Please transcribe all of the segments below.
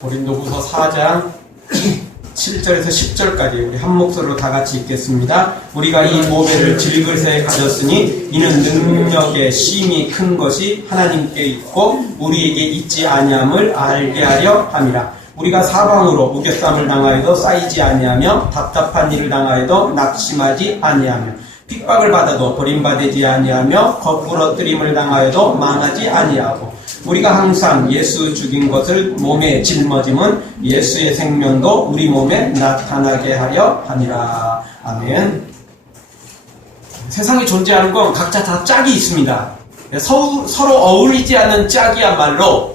고린도후서 4장 7절에서 10절까지 우리 한 목소리로 다 같이 읽겠습니다. 우리가 이 보배를 질그릇에 가졌으니 이는 능력의 심이 큰 것이 하나님께 있고 우리에게 있지 아니함을 알게 하려 함이라. 우리가 사방으로 우겨쌈을 당하여도 쌓이지 아니하며 답답한 일을 당하여도 낙심하지 아니하며 핍박을 받아도 버림받지 아니하며 거꾸러뜨림을 당하여도 망하지 아니하고 우리가 항상 예수 죽인 것을 몸에 짊어짐은 예수의 생명도 우리 몸에 나타나게 하려 함이라. 아멘. 세상에 존재하는 건 각자 다 짝이 있습니다. 서로 어울리지 않는 짝이야말로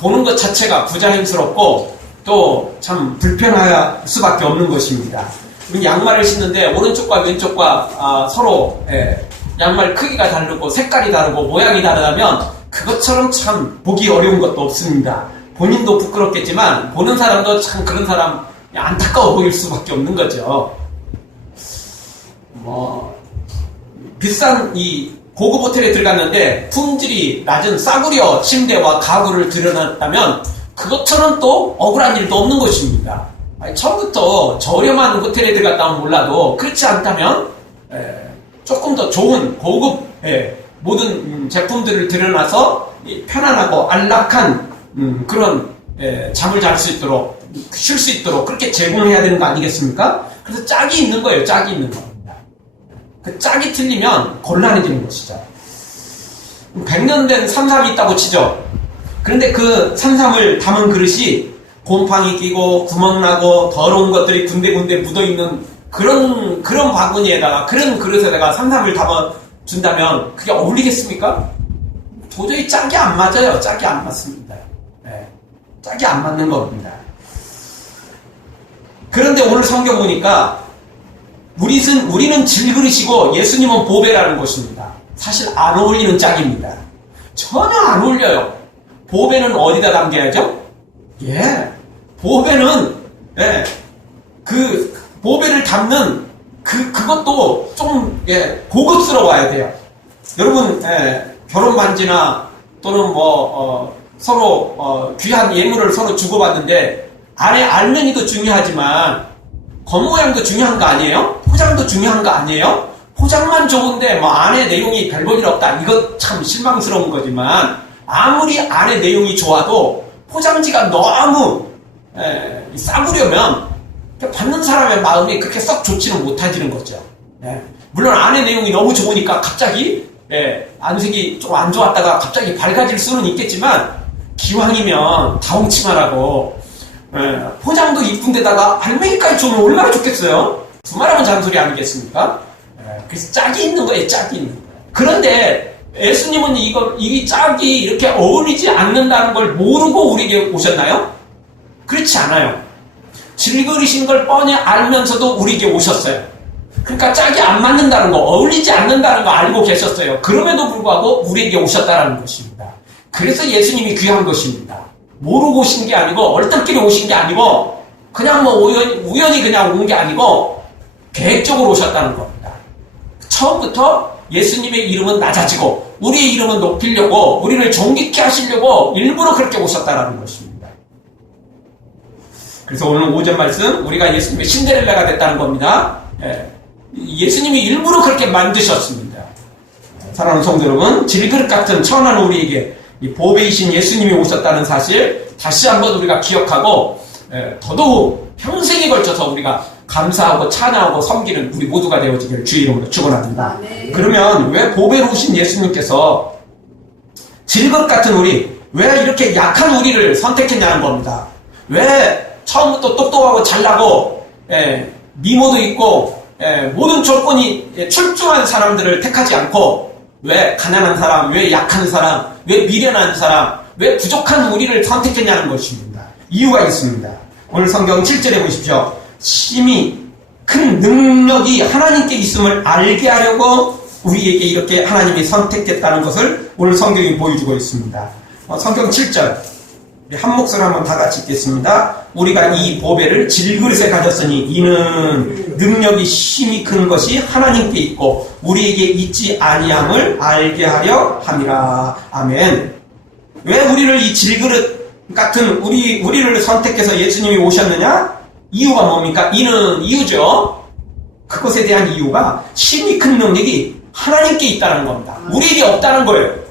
보는 것 자체가 부자연스럽고 또 참 불편할 수밖에 없는 것입니다. 양말을 신는데 오른쪽과 왼쪽과 서로 양말 크기가 다르고 색깔이 다르고 모양이 다르다면 그것처럼 참 보기 어려운 것도 없습니다. 본인도 부끄럽겠지만 보는 사람도 참 그런 사람 안타까워 보일 수밖에 없는 거죠. 비싼 이 고급 호텔에 들어갔는데 품질이 낮은 싸구려 침대와 가구를 들여놨다면 그것처럼 또 억울한 일도 없는 것입니다. 처음부터 저렴한 호텔에 들어갔다면 몰라도 그렇지 않다면 조금 더 좋은 고급 모든 제품들을 들여놔서 편안하고 안락한 그런 잠을 잘 수 있도록 쉴 수 있도록 그렇게 제공해야 되는 거 아니겠습니까? 그래서 짝이 있는 거예요. 짝이 있는 겁니다. 그 짝이 틀리면 곤란해지는 것이죠. 100년 된 삼삼이 있다고 치죠. 그런데 그 삼삼을 담은 그릇이 곰팡이 끼고 구멍나고 더러운 것들이 군데군데 묻어있는 그런 바구니에다가 그런 그릇에다가 삼삼을 담아준다면 그게 어울리겠습니까? 도저히 짝이 안 맞아요. 짝이 안 맞습니다. 짝이 안 맞는 겁니다. 그런데 오늘 성경 보니까 우리는 질그릇이고 예수님은 보배라는 것입니다. 사실 안 어울리는 짝입니다. 전혀 안 어울려요. 보배는 어디다 담겨야죠? 보배는 그 보배를 담는 그것도 좀 고급스러워야 돼요. 여러분 결혼 반지나 또는 서로 귀한 예물을 서로 주고받는데 안에 알맹이도 중요하지만 겉모양도 중요한 거 아니에요? 포장도 중요한 거 아니에요? 포장만 좋은데 안에 내용이 별 볼 일 없다. 이거 참 실망스러운 거지만 아무리 안에 내용이 좋아도 포장지가 너무 싸구려면 받는 사람의 마음이 그렇게 썩 좋지는 못해지는 거죠. 물론 안에 내용이 너무 좋으니까 갑자기 안색이 좀 안 좋았다가 갑자기 밝아질 수는 있겠지만 기왕이면 다홍치마라고 포장도 이쁜데다가 알맹이까지 좋으면 얼마나 좋겠어요. 두말하면 잔소리 아니겠습니까? 그래서 짝이 있는 거예요. 짝이 있는 거예요. 그런데 예수님은 이 짝이 이렇게 어울리지 않는다는 걸 모르고 우리에게 오셨나요? 그렇지 않아요. 질그릇인 걸 뻔히 알면서도 우리에게 오셨어요. 그러니까 짝이 안 맞는다는 거, 어울리지 않는다는 거 알고 계셨어요. 그럼에도 불구하고 우리에게 오셨다는 것입니다. 그래서 예수님이 귀한 것입니다. 모르고 오신 게 아니고 얼떨결에 오신 게 아니고 그냥 우연히 그냥 온 게 아니고 계획적으로 오셨다는 겁니다. 처음부터 예수님의 이름은 낮아지고 우리의 이름은 높이려고 우리를 존귀케 하시려고 일부러 그렇게 오셨다는 것입니다. 그래서 오늘 5절 말씀 우리가 예수님의 신데렐라가 됐다는 겁니다. 예수님이 일부러 그렇게 만드셨습니다. 사랑하는 성도 여러분, 질그릇 같은 천한 우리에게 이 보배이신 예수님이 오셨다는 사실 다시 한번 우리가 기억하고 더더욱 평생에 걸쳐서 우리가 감사하고 찬양하고 섬기는 우리 모두가 되어지기를 주의 이름으로 축원합니다. 그러면 왜 보배로 오신 예수님께서 질그릇 같은 우리, 왜 이렇게 약한 우리를 선택했냐는 겁니다. 왜 처음부터 똑똑하고 잘나고 미모도 있고 모든 조건이 출중한 사람들을 택하지 않고 왜 가난한 사람, 왜 약한 사람, 왜 미련한 사람, 왜 부족한 우리를 선택했냐는 것입니다. 이유가 있습니다. 오늘 성경 7절에 보십시오. 심히 큰 능력이 하나님께 있음을 알게 하려고 우리에게 이렇게 하나님이 선택했다는 것을 오늘 성경이 보여주고 있습니다. 성경 7절 한 목소리 한번 다 같이 읽겠습니다. 우리가 이 보배를 질그릇에 가졌으니 이는 능력이 심히 큰 것이 하나님께 있고 우리에게 있지 아니함을 알게 하려 함이라. 아멘. 왜 우리를 이 질그릇 같은 우리를 선택해서 예수님이 오셨느냐? 이유가 뭡니까? 이유죠. 그것에 대한 이유가 심히 큰 능력이 하나님께 있다는 겁니다. 우리에게 없다는 거예요.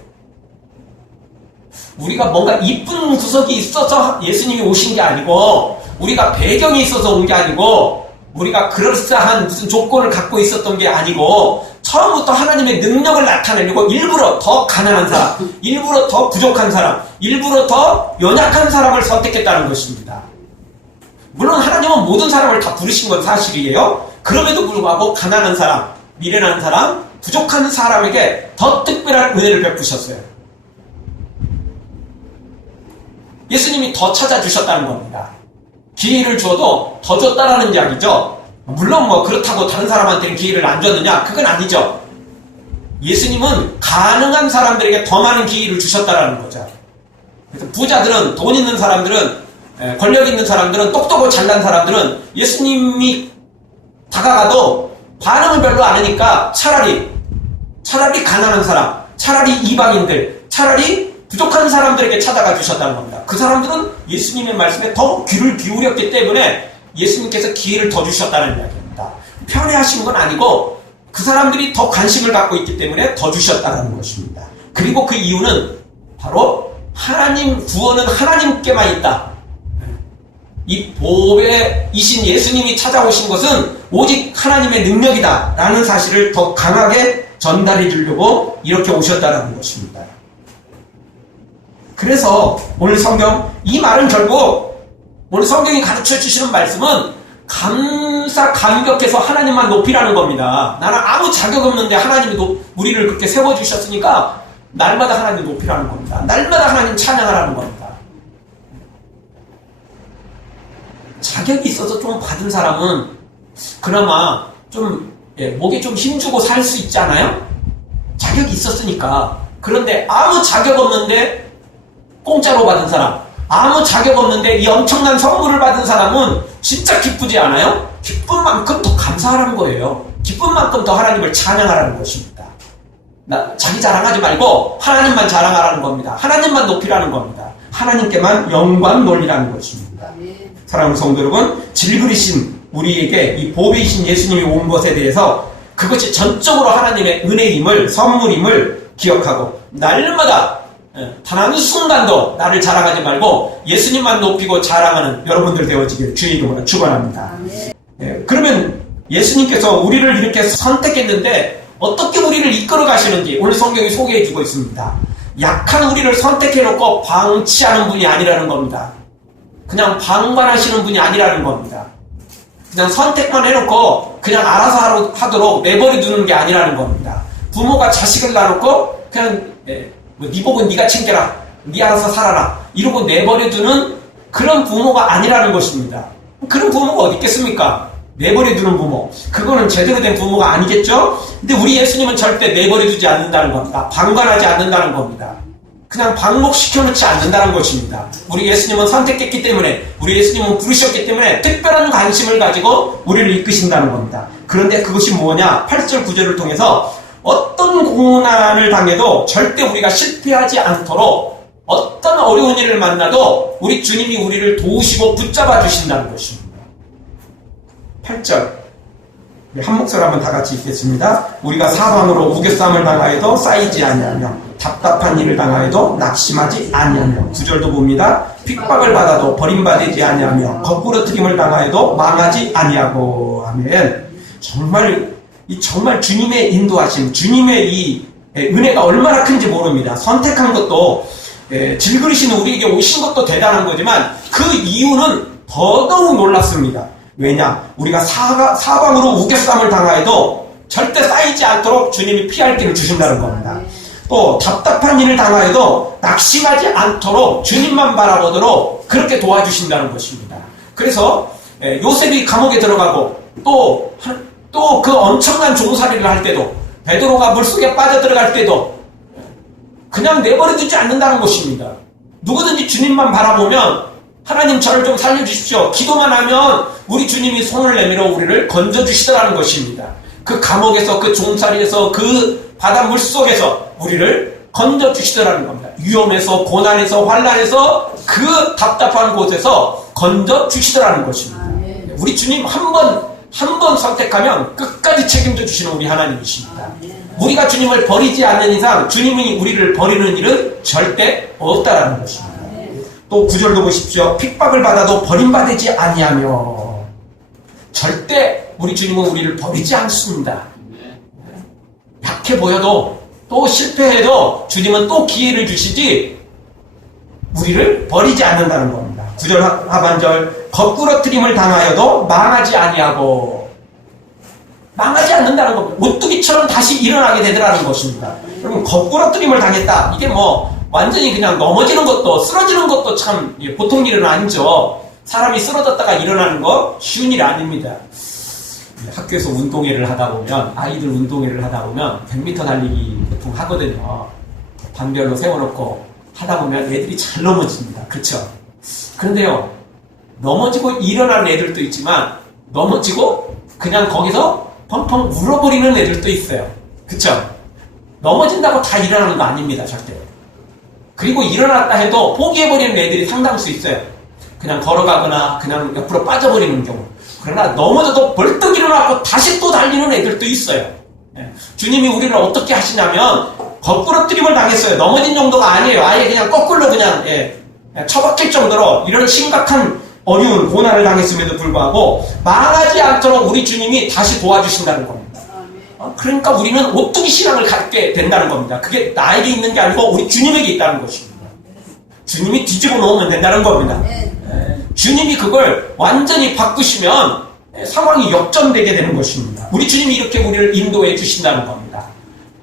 우리가 뭔가 이쁜 구석이 있어서 예수님이 오신 게 아니고, 우리가 배경이 있어서 온 게 아니고, 우리가 그럴싸한 무슨 조건을 갖고 있었던 게 아니고, 처음부터 하나님의 능력을 나타내려고 일부러 더 가난한 사람, 일부러 더 부족한 사람, 일부러 더 연약한 사람을 선택했다는 것입니다. 물론 하나님은 모든 사람을 다 부르신 건 사실이에요. 그럼에도 불구하고 가난한 사람, 미련한 사람, 부족한 사람에게 더 특별한 은혜를 베푸셨어요. 예수님이 더 찾아주셨다는 겁니다. 기회를 줘도 더 줬다라는 이야기죠. 물론 뭐 그렇다고 다른 사람한테는 기회를 안 줬느냐? 그건 아니죠. 예수님은 가능한 사람들에게 더 많은 기회를 주셨다라는 거죠. 그래서 부자들은, 돈 있는 사람들은, 권력 있는 사람들은, 똑똑하고 잘난 사람들은 예수님이 다가가도 반응을 별로 안 하니까 차라리 가난한 사람, 차라리 이방인들, 차라리 부족한 사람들에게 찾아가 주셨다는 겁니다. 그 사람들은 예수님의 말씀에 더 귀를 기울였기 때문에 예수님께서 기회를 더 주셨다는 이야기입니다. 편애하신 건 아니고 그 사람들이 더 관심을 갖고 있기 때문에 더 주셨다는 것입니다. 그리고 그 이유는 바로 구원은 하나님께만 있다. 이 보배이신 예수님이 찾아오신 것은 오직 하나님의 능력이다 라는 사실을 더 강하게 전달해 주려고 이렇게 오셨다는 것입니다. 그래서 오늘 이 말은 결국 오늘 성경이 가르쳐 주시는 말씀은 감격해서 하나님만 높이라는 겁니다. 나는 아무 자격 없는데 하나님이 우리를 그렇게 세워주셨으니까 날마다 하나님 높이라는 겁니다. 날마다 하나님 찬양하라는 겁니다. 자격이 있어서 좀 받은 사람은 그나마 좀 목에 좀 힘주고 살 수 있잖아요? 자격이 있었으니까. 그런데 아무 자격 없는데 공짜로 받은 사람, 아무 자격 없는데 이 엄청난 선물을 받은 사람은 진짜 기쁘지 않아요? 기쁜 만큼 더 감사하라는 거예요. 기쁜 만큼 더 하나님을 찬양하라는 것입니다. 자기 자랑하지 말고 하나님만 자랑하라는 겁니다. 하나님만 높이라는 겁니다. 하나님께만 영광 돌리라는 것입니다. 사랑하는 성도 여러분, 질그리신 우리에게 이 보배이신 예수님이 온 것에 대해서 그것이 전적으로 하나님의 은혜임을, 선물임을 기억하고 날마다 단 한순간도 나를 자랑하지 말고 예수님만 높이고 자랑하는 여러분들 되어지길 주의 이름으로 축원합니다. 그러면 예수님께서 우리를 이렇게 선택했는데 어떻게 우리를 이끌어 가시는지 오늘 성경이 소개해 주고 있습니다. 약한 우리를 선택해놓고 방치하는 분이 아니라는 겁니다. 그냥 방관하시는 분이 아니라는 겁니다. 그냥 선택만 해놓고 그냥 알아서 하도록 내버려 두는 게 아니라는 겁니다. 부모가 자식을 낳아놓고 그냥 네 복은 네가 챙겨라, 네 알아서 살아라 이러고 내버려 두는 그런 부모가 아니라는 것입니다. 그런 부모가 어디 있겠습니까? 내버려 두는 부모, 그거는 제대로 된 부모가 아니겠죠? 근데 우리 예수님은 절대 내버려 두지 않는다는 겁니다. 방관하지 않는다는 겁니다. 그냥 방목시켜 놓지 않는다는 것입니다. 우리 예수님은 선택했기 때문에, 우리 예수님은 부르셨기 때문에 특별한 관심을 가지고 우리를 이끄신다는 겁니다. 그런데 그것이 뭐냐? 8절 9절을 통해서 어떤 고난을 당해도 절대 우리가 실패하지 않도록 어떤 어려운 일을 만나도 우리 주님이 우리를 도우시고 붙잡아 주신다는 것입니다. 8절 한 목소리 한번 다 같이 읽겠습니다. 우리가 사방으로 우겨쌈을 당하여도 쌓이지 아니하며 답답한 일을 당하여도 낙심하지 아니하며 9절도 봅니다. 핍박을 받아도 버림받지 아니하며 거꾸러뜨림을 당하여도 망하지 아니하고 하면 정말 주님의 인도하심, 주님의 이 은혜가 얼마나 큰지 모릅니다. 선택한 것도 질그리시는 우리에게 오신 것도 대단한 거지만 그 이유는 더더욱 놀랍습니다. 왜냐? 우리가 사방으로 우겨쌈을 당하여도 절대 쌓이지 않도록 주님이 피할 길을 주신다는 겁니다. 또 답답한 일을 당하여도 낙심하지 않도록 주님만 바라보도록 그렇게 도와주신다는 것입니다. 그래서 요셉이 감옥에 들어가고 또 그 엄청난 종살이를 할 때도, 베드로가 물속에 빠져들어갈 때도 그냥 내버려두지 않는다는 것입니다. 누구든지 주님만 바라보면 하나님 저를 좀 살려주십시오, 기도만 하면 우리 주님이 손을 내밀어 우리를 건져주시더라는 것입니다. 그 감옥에서, 그 종살이에서, 그 바닷물 속에서 우리를 건져주시더라는 겁니다. 위험에서, 고난에서, 환난에서, 그 답답한 곳에서 건져주시더라는 것입니다. 우리 주님 한 번 선택하면 끝까지 책임져 주시는 우리 하나님이십니다. 우리가 주님을 버리지 않는 이상 주님이 우리를 버리는 일은 절대 없다라는 것입니다. 또 9절도 보십시오. 핍박을 받아도 버림받지 아니하며. 절대 우리 주님은 우리를 버리지 않습니다. 약해 보여도 또 실패해도 주님은 또 기회를 주시지 우리를 버리지 않는다는 겁니다. 9절 하반절 거꾸러뜨림을 당하여도 망하지 아니하고. 망하지 않는다는 겁니다. 오뚜기처럼 다시 일어나게 되더라는 것입니다. 여러분, 거꾸러뜨림을 당했다. 이게 뭐 완전히 그냥 넘어지는 것도 쓰러지는 것도 참 보통 일은 아니죠. 사람이 쓰러졌다가 일어나는 거 쉬운 일이 아닙니다. 학교에서 운동회를 하다 보면, 아이들 운동회를 하다 보면 100m 달리기 보통 하거든요. 반별로 세워놓고 하다 보면 애들이 잘 넘어집니다. 그렇죠? 그런데요, 넘어지고 일어나는 애들도 있지만 넘어지고 그냥 거기서 펑펑 울어버리는 애들도 있어요. 그렇죠? 넘어진다고 다 일어나는 거 아닙니다. 절대. 그리고 일어났다 해도 포기해버리는 애들이 상당수 있어요. 그냥 걸어가거나 그냥 옆으로 빠져버리는 경우. 그러나 넘어져도 벌떡 일어나고 다시 또 달리는 애들도 있어요. 주님이 우리를 어떻게 하시냐면 거꾸러뜨림을 당했어요. 넘어진 정도가 아니에요. 아예 그냥 거꾸로 그냥 처박힐 정도로 이런 심각한 어려운 고난을 당했음에도 불구하고 망하지 않도록 우리 주님이 다시 도와주신다는 겁니다. 그러니까 우리는 오뚜기 신앙을 갖게 된다는 겁니다. 그게 나에게 있는 게 아니고 우리 주님에게 있다는 것입니다. 주님이 뒤집어 놓으면 된다는 겁니다. 주님이 그걸 완전히 바꾸시면 상황이 역전되게 되는 것입니다. 우리 주님이 이렇게 우리를 인도해 주신다는 겁니다.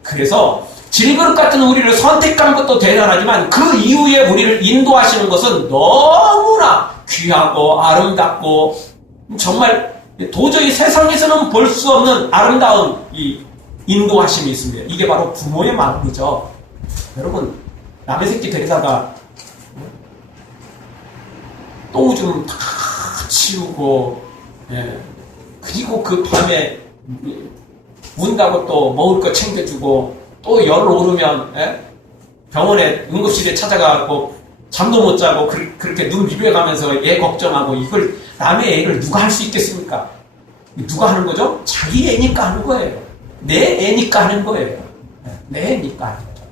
그래서 질그릇 같은 우리를 선택한 것도 대단하지만 그 이후에 우리를 인도하시는 것은 너무나 귀하고 아름답고 정말 도저히 세상에서는 볼 수 없는 아름다운 이 인도하심이 있습니다. 이게 바로 부모의 마음이죠. 여러분, 남의 새끼 데리다가 똥오줌 다 치우고, 그리고 그 밤에 운다고 또 먹을 거 챙겨주고, 또 열 오르면 병원에 응급실에 찾아가고 잠도 못 자고 그렇게 눈 비벼가면서 애 걱정하고, 이걸 남의 애를 누가 할 수 있겠습니까? 누가 하는 거죠? 자기 애니까 하는 거예요. 내 애니까 하는 거예요. 내 애니까 하는 거죠.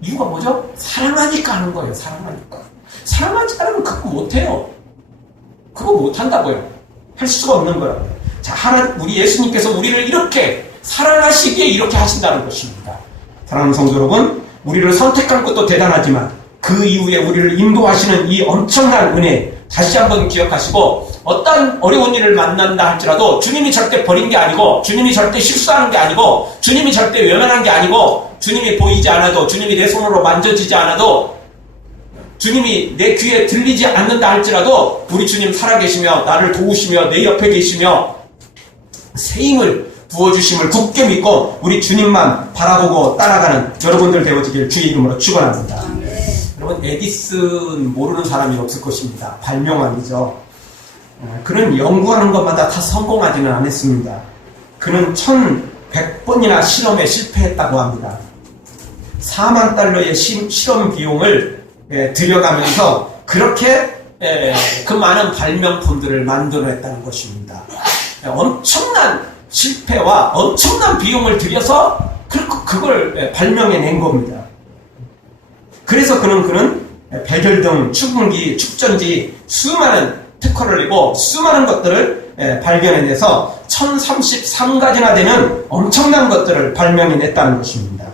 이유가 뭐죠? 사랑하니까 하는 거예요. 사랑하니까. 사랑하지 않으면 그거 못해요. 그거 못한다고요. 할 수가 없는 거라고요. 자, 우리 예수님께서 우리를 이렇게 사랑하시기에 이렇게 하신다는 것입니다. 사랑하는 성도 여러분, 우리를 선택한 것도 대단하지만 그 이후에 우리를 인도하시는 이 엄청난 은혜 다시 한번 기억하시고, 어떤 어려운 일을 만난다 할지라도 주님이 절대 버린 게 아니고, 주님이 절대 실수하는 게 아니고, 주님이 절대 외면한 게 아니고, 주님이 보이지 않아도, 주님이 내 손으로 만져지지 않아도, 주님이 내 귀에 들리지 않는다 할지라도 우리 주님 살아계시며 나를 도우시며 내 옆에 계시며 새 힘을 부어주심을 굳게 믿고 우리 주님만 바라보고 따라가는 여러분들 되어지길 주의 이름으로 축원합니다. 여러분, 에디슨 모르는 사람이 없을 것입니다. 발명왕이죠. 그는 연구하는 것마다 다 성공하지는 않았습니다. 그는 1100번이나 실험에 실패했다고 합니다. 4만 달러의 실험 비용을 들여가면서 그렇게 그 많은 발명품들을 만들어냈다는 것입니다. 엄청난 실패와 엄청난 비용을 들여서 그걸 발명해낸 겁니다. 그래서 그는 백열등, 추궁기, 축전지 수많은 특허를 내고 수많은 것들을 발견해내서 1033가지나 되는 엄청난 것들을 발명해냈다는 것입니다.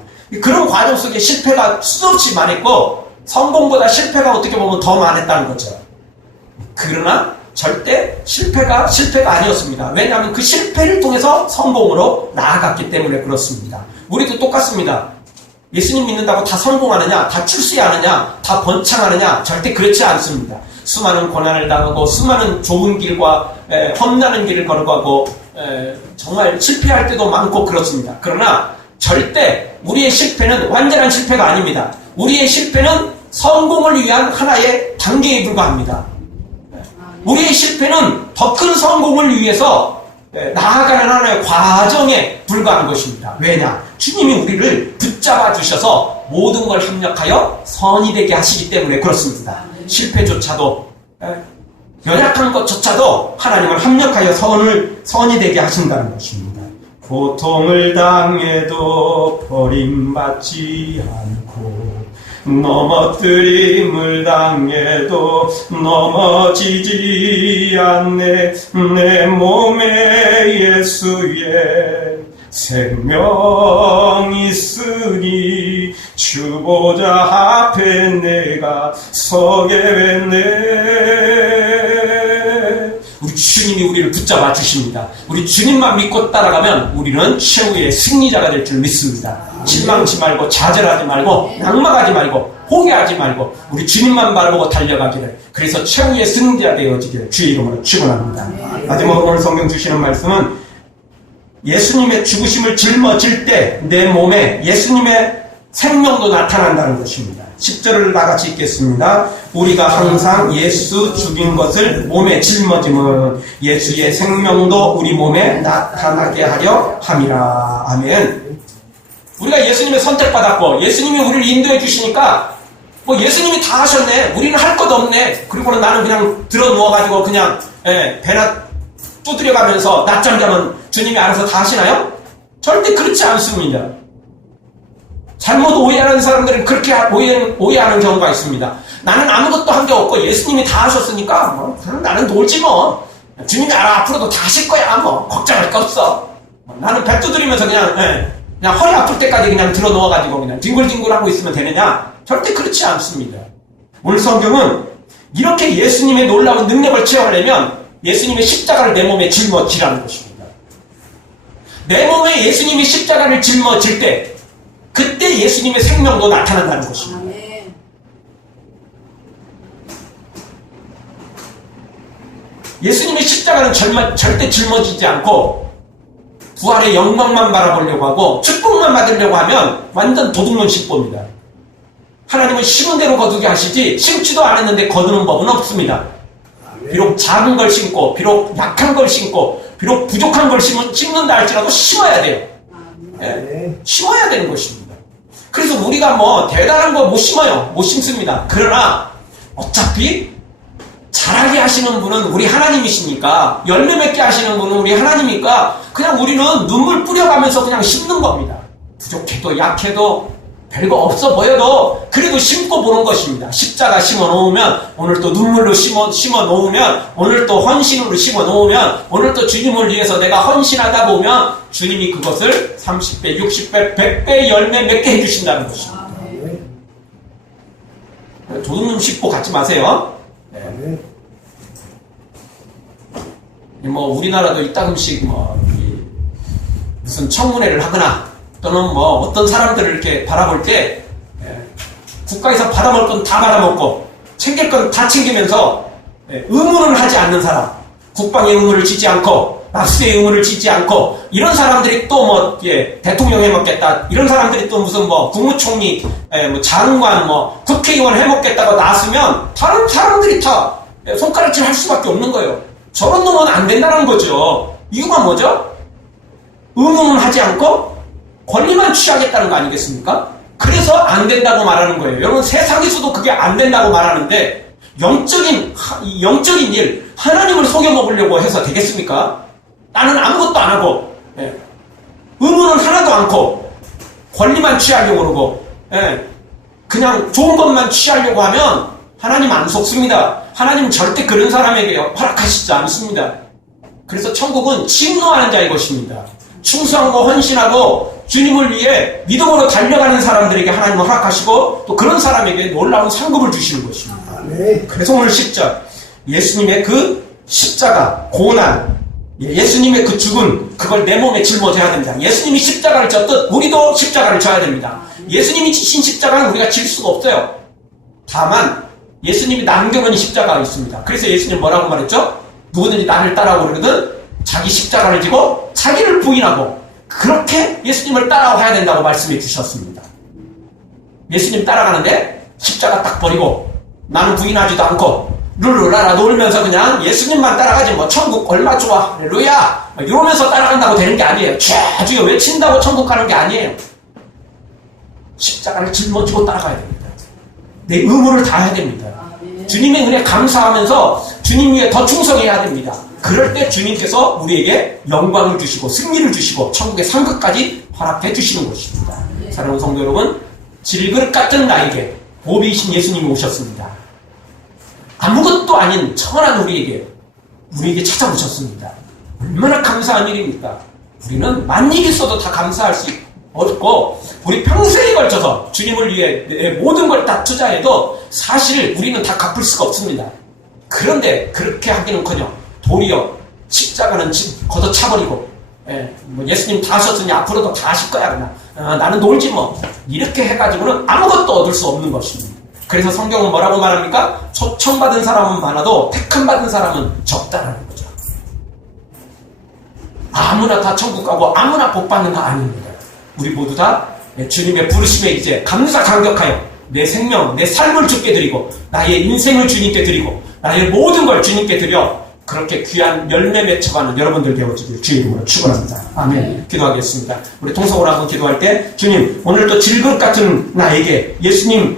그런 과정 속에 실패가 수없이 많았고 성공보다 실패가 어떻게 보면 더 많았다는 거죠. 그러나 절대 실패가 아니었습니다. 왜냐하면 그 실패를 통해서 성공으로 나아갔기 때문에 그렇습니다. 우리도 똑같습니다. 예수님 믿는다고 다 성공하느냐, 다 출세하느냐, 다 번창하느냐, 절대 그렇지 않습니다. 수많은 고난을 당하고 수많은 좁은 길과 험난한 길을 걸어가고 정말 실패할 때도 많고 그렇습니다. 그러나 절대 우리의 실패는 완전한 실패가 아닙니다. 우리의 실패는 성공을 위한 하나의 단계에 불과합니다. 우리의 실패는 더 큰 성공을 위해서 나아가는 하나의 과정에 불과한 것입니다. 왜냐? 주님이 우리를 붙잡아 주셔서 모든 걸 합력하여 선이 되게 하시기 때문에 그렇습니다. 실패조차도 연약한 것조차도 하나님을 합력하여 선이 되게 하신다는 것입니다. 고통을 당해도 버림받지 않고 넘어뜨림을 당해도 넘어지지 않네. 내 몸에 예수의 생명이 있으니 주보자 앞에 내가 서겠네. 우리 주님이 우리를 붙잡아 주십니다. 우리 주님만 믿고 따라가면 우리는 최후의 승리자가 될 줄 믿습니다. 실망치 말고 좌절하지 말고 낙망하지 말고 포기하지 말고 우리 주님만 바라보고 달려가기를, 그래서 최후의 승리자 되어지기를 주의 이름으로 축원합니다. 마지막으로 오늘 성경 주시는 말씀은 예수님의 죽으심을 짊어질 때 내 몸에 예수님의 생명도 나타난다는 것입니다. 10절을 나같이 읽겠습니다. 우리가 항상 예수 죽인 것을 몸에 짊어짐은 예수의 생명도 우리 몸에 나타나게 하려 함이라. 아멘. 우리가 예수님의 선택받았고 예수님이 우리를 인도해 주시니까 뭐 예수님이 다 하셨네, 우리는 할 것 없네, 그리고는 나는 그냥 들어 누워가지고 그냥 배나 두드려가면서 낮잠 자면 주님이 알아서 다 하시나요? 절대 그렇지 않습니다. 잘못 오해하는 사람들은 그렇게 오해하는 경우가 있습니다. 나는 아무것도 한 게 없고 예수님이 다 하셨으니까 뭐 나는 놀지 뭐, 주님이 알아, 앞으로도 다 하실 거야, 뭐 걱정할 거 없어. 나는 배 두드리면서 그냥 허리 아플 때까지 그냥 들어 누워가지고 그냥 뒹굴뒹굴하고 있으면 되느냐? 절대 그렇지 않습니다. 오늘 성경은 이렇게 예수님의 놀라운 능력을 체험하려면 예수님의 십자가를 내 몸에 짊어지라는 것입니다. 내 몸에 예수님이 십자가를 짊어질 때 그때 예수님의 생명도 나타난다는 것입니다. 예수님의 십자가는 절대 짊어지지 않고 부활의 영광만 바라보려고 하고 축복만 받으려고 하면 완전 도둑놈 식보입니다. 하나님은 심은 대로 거두게 하시지 심지도 않았는데 거두는 법은 없습니다. 비록 작은 걸 심고 비록 약한 걸 심고 비록 부족한 걸 심는다 할지라도 심어야 돼요. 심어야 되는 것입니다. 그래서 우리가 뭐 대단한 거 못 심어요. 못 심습니다. 그러나 어차피 자라게 하시는 분은 우리 하나님이시니까, 열매 맺게 하시는 분은 우리 하나님이니까 그냥 우리는 눈물 뿌려가면서 그냥 심는 겁니다. 부족해도 약해도 별거 없어 보여도 그래도 심고 보는 것입니다. 십자가 심어 놓으면 오늘 또 눈물로 심어 놓으면 오늘 또 헌신으로 심어 놓으면 오늘 또 주님을 위해서 내가 헌신하다 보면 주님이 그것을 30배, 60배, 100배 열매 맺게 해주신다는 것입니다. 도둑놈 씹고 갖지 마세요. 네. 뭐 우리나라도 이따금씩 뭐 무슨 청문회를 하거나 또는 뭐 어떤 사람들을 이렇게 바라볼 때 국가에서 받아먹을 건 다 받아먹고 챙길 건 다 챙기면서 의무를 하지 않는 사람, 국방의 의무를 지지 않고 납세의 의무를 지지 않고 이런 사람들이 또 뭐 대통령 해먹겠다, 이런 사람들이 또 무슨 뭐 국무총리, 뭐 장관, 뭐 국회의원 해먹겠다고 나서면 다른 사람들이 다 손가락질 할 수밖에 없는 거예요. 저런 놈은 안 된다는 거죠. 이유가 뭐죠? 의무는 하지 않고 권리만 취하겠다는 거 아니겠습니까? 그래서 안 된다고 말하는 거예요. 여러분, 세상에서도 그게 안 된다고 말하는데 영적인 일, 하나님을 속여먹으려고 해서 되겠습니까? 나는 아무것도 안 하고 의무는 하나도 않고 권리만 취하려고 그러고 그냥 좋은 것만 취하려고 하면 하나님 안 속습니다. 하나님 절대 그런 사람에게 허락하시지 않습니다. 그래서 천국은 진노하는 자의 것입니다. 충성하고 헌신하고 주님을 위해 믿음으로 달려가는 사람들에게 하나님은 허락하시고 또 그런 사람에게 놀라운 상급을 주시는 것입니다. 그래서 오늘 10절 예수님의 그 십자가, 고난, 예수님의 그 죽음, 그걸 내 몸에 짊어져야 됩니다. 예수님이 십자가를 졌듯 우리도 십자가를 져야 됩니다. 예수님이 지신 십자가는 우리가 질 수가 없어요. 다만 예수님이 남겨놓은 십자가가 있습니다. 그래서 예수님 뭐라고 말했죠? 누구든지 나를 따라오려거든 자기 십자가를 지고 자기를 부인하고 그렇게 예수님을 따라와야 된다고 말씀해 주셨습니다. 예수님 따라가는데 십자가 딱 버리고 나는 부인하지도 않고 룰루라라 놀면서 그냥 예수님만 따라가지 뭐 천국 얼마 좋아 할렐루야 이러면서 따라간다고 되는 게 아니에요. 주여 외친다고 천국 가는 게 아니에요. 십자가를 짊어지고 따라가야 됩니다. 내 의무를 다해야 됩니다. 주님의 은혜 감사하면서 주님 위에 더 충성해야 됩니다. 그럴 때 주님께서 우리에게 영광을 주시고 승리를 주시고 천국의 상급까지 허락해 주시는 것입니다. 사랑하는 성도 여러분, 질그릇 같은 나에게 보배이신 예수님이 오셨습니다. 아무것도 아닌 천한 우리에게 찾아오셨습니다. 얼마나 감사한 일입니까? 우리는 만일 있어도 다 감사할 수 없고 우리 평생에 걸쳐서 주님을 위해 내 모든 걸 다 투자해도 사실 우리는 다 갚을 수가 없습니다. 그런데 그렇게 하기는커녕 도리어 십자가는 걷어차버리고 예수님 다 하셨으니 앞으로도 다 하실 거야 그냥 나는 놀지 뭐 이렇게 해가지고는 아무것도 얻을 수 없는 것입니다. 그래서 성경은 뭐라고 말합니까? 초청받은 사람은 많아도 택함받은 사람은 적다라는 거죠. 아무나 다 천국 가고 아무나 복 받는 거 아닙니다. 우리 모두 다 주님의 부르심에 이제 감사 감격하여 내 생명, 내 삶을 주께 드리고 나의 인생을 주님께 드리고 나의 모든 걸 주님께 드려 그렇게 귀한 열매 맺혀가는 여러분들 되어지길 주의 이름으로 축원합니다. 아멘. 기도하겠습니다. 우리 통성으로 한번 기도할 때 주님 오늘도 질그릇 같은 나에게 예수님